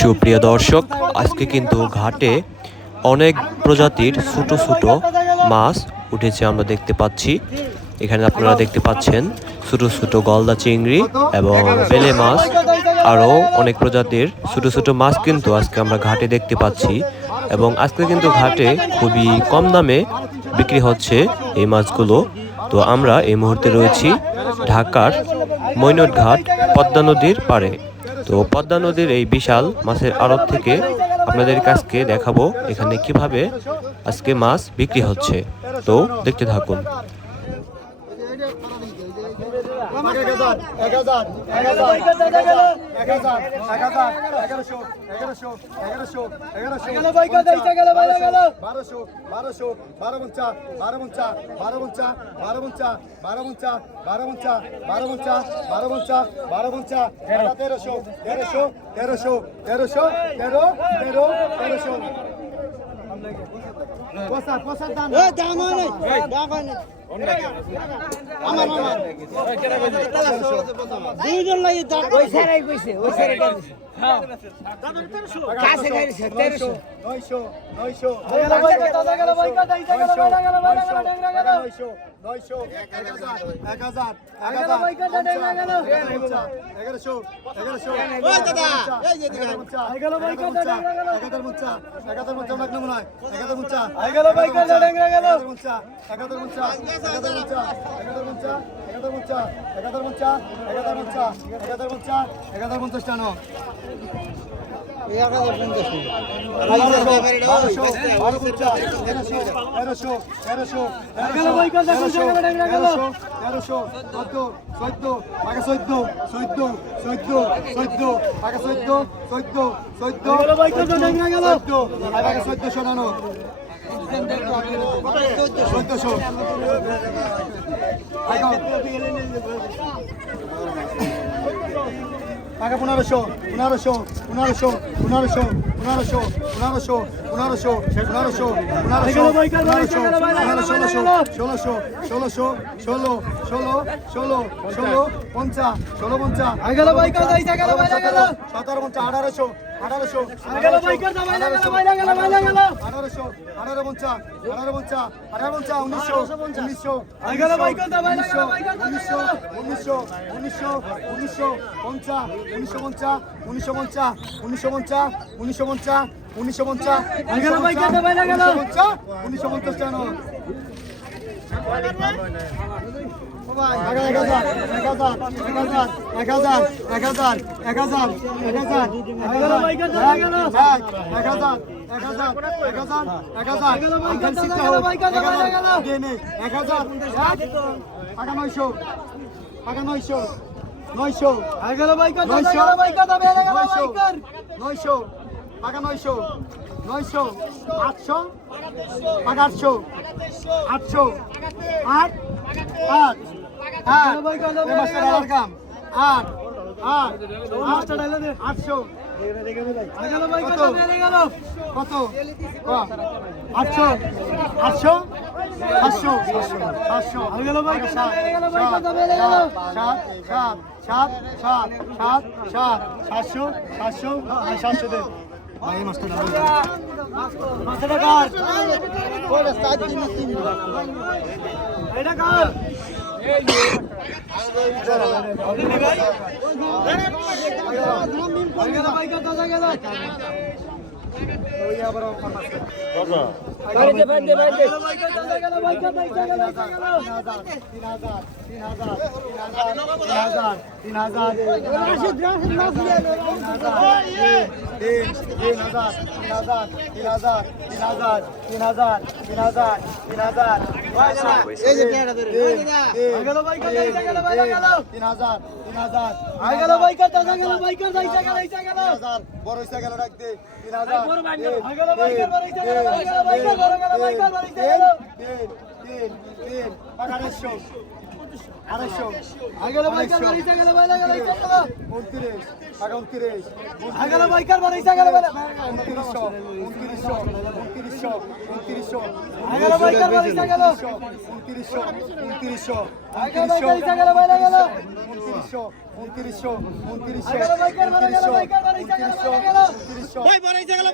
সুপ্রিয় দর্শক, আজকে কিন্তু ঘাটে অনেক প্রজাতির ছোট ছোট মাছ উঠেছে আমরা দেখতে পাচ্ছি। এখানে আপনারা দেখতে পাচ্ছেন ছোট ছোট গলদা চিংড়ি এবং বেলে মাছ, আরও অনেক প্রজাতির ছোট ছোট মাছ কিন্তু আজকে আমরা ঘাটে দেখতে পাচ্ছি। এবং আজকে কিন্তু ঘাটে খুবই কম দামে বিক্রি হচ্ছে এই মাছগুলো। তো আমরা এই মুহূর্তে রয়েছি ঢাকার মৈনট ঘাট পদ্মা নদীর পাড়ে। তো পদ্মা নদীর এই বিশাল মাছের আড়ত থেকে আপনাদের কাছকে দেখাবো এখানে কিভাবে আজকে মাছ বিক্রি হচ্ছে। তো দেখতে থাকুন। দুইজন লাগি ওই সারাই কইছে ওই সারাই কইছে হ্যাঁ কাছে গাইছে 1300 900 টাকা 1500 1500 1500 1500 1500 1500 1500 1500 2900 2900 ভাই বাড়াইছে গেল